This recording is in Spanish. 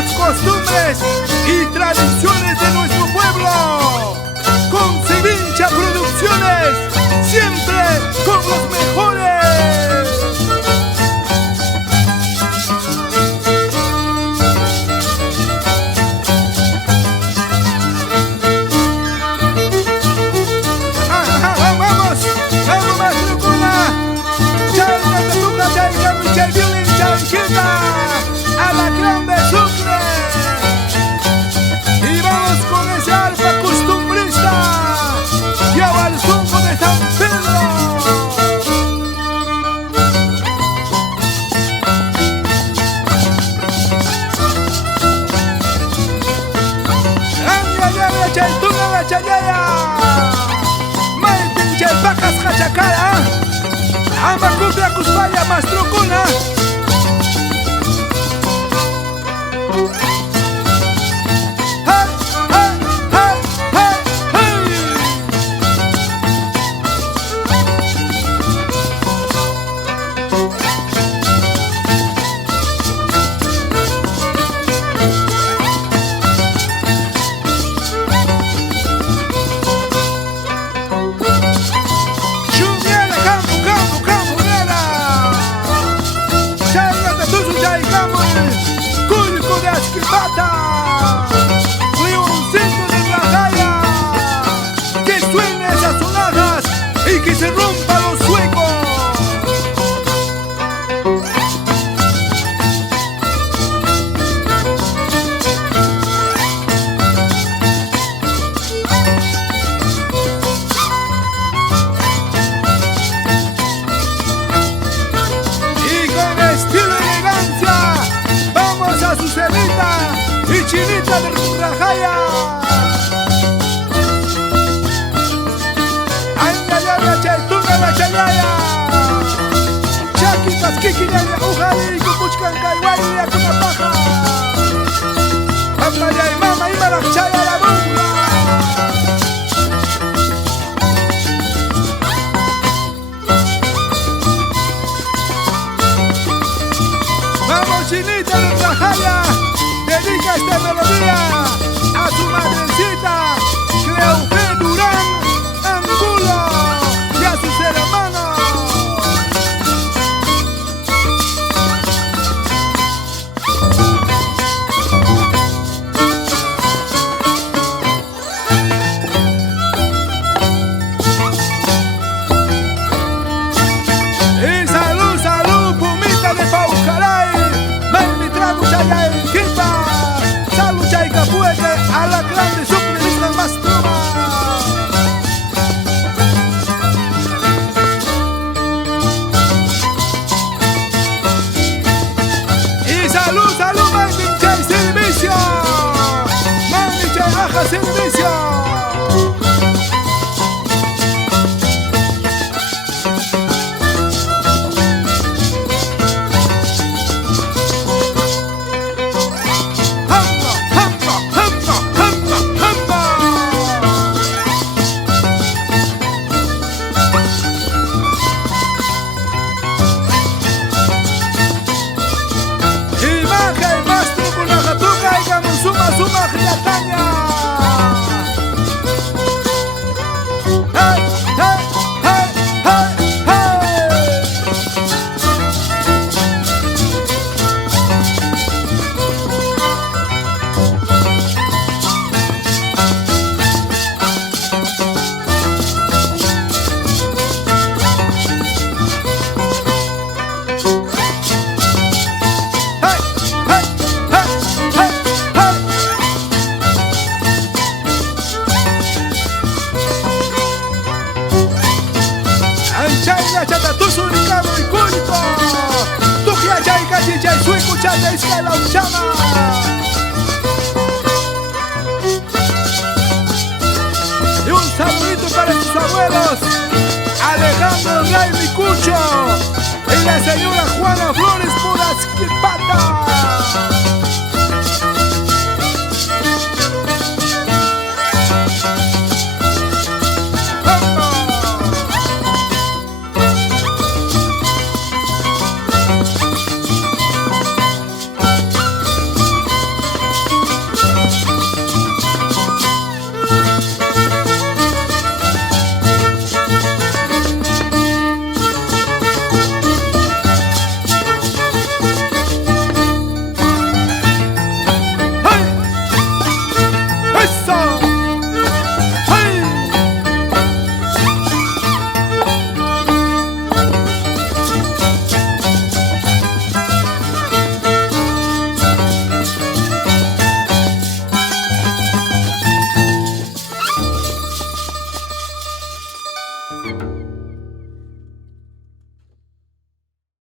las costumbres y tradiciones de nuestro pueblo. Con Sevincha Producciones, siempre con los mejores. A la grande Sucre. Y vamos con ese arpa costumbrista y al zungo de San Pedro. Anya chaituna la chayaya Maitin chay pacas hachacara Ama cumbia cuspaya mastrucuna. Leoncito de Rajaya, que suene esas sonajas y que se rompa los suecos. Y con estilo y elegancia vamos a su celita y chinita de Rajaya. Añayaya chaytunga la chayaya Chaquitas kikiyaya ujali kukuchkan kaywari yakuna paja Amaya y mama y marachaya la bunga. Vamos chinita de Rajaya, dedica esta melodía a su madrecita Cleupe Durán Angulo y a sus hermanos. Y salud, salud, pumita de Paucaray, Mami trago chaya en Quimba. Salud chayca puede a la grande Sucre más truma. Y salud, salud, Mami chay servicio. Mami chay aja servicio. Suma Giataña. Hey, hey, hey, hey, hey. Chayna chata tu suricano y cúnico Tukia chayka chichay suico chata escala uchama. Y un saludito para sus abuelos Alejandro Ray Micucho y la señora Juana Flores Morazquipata. ¡Eso!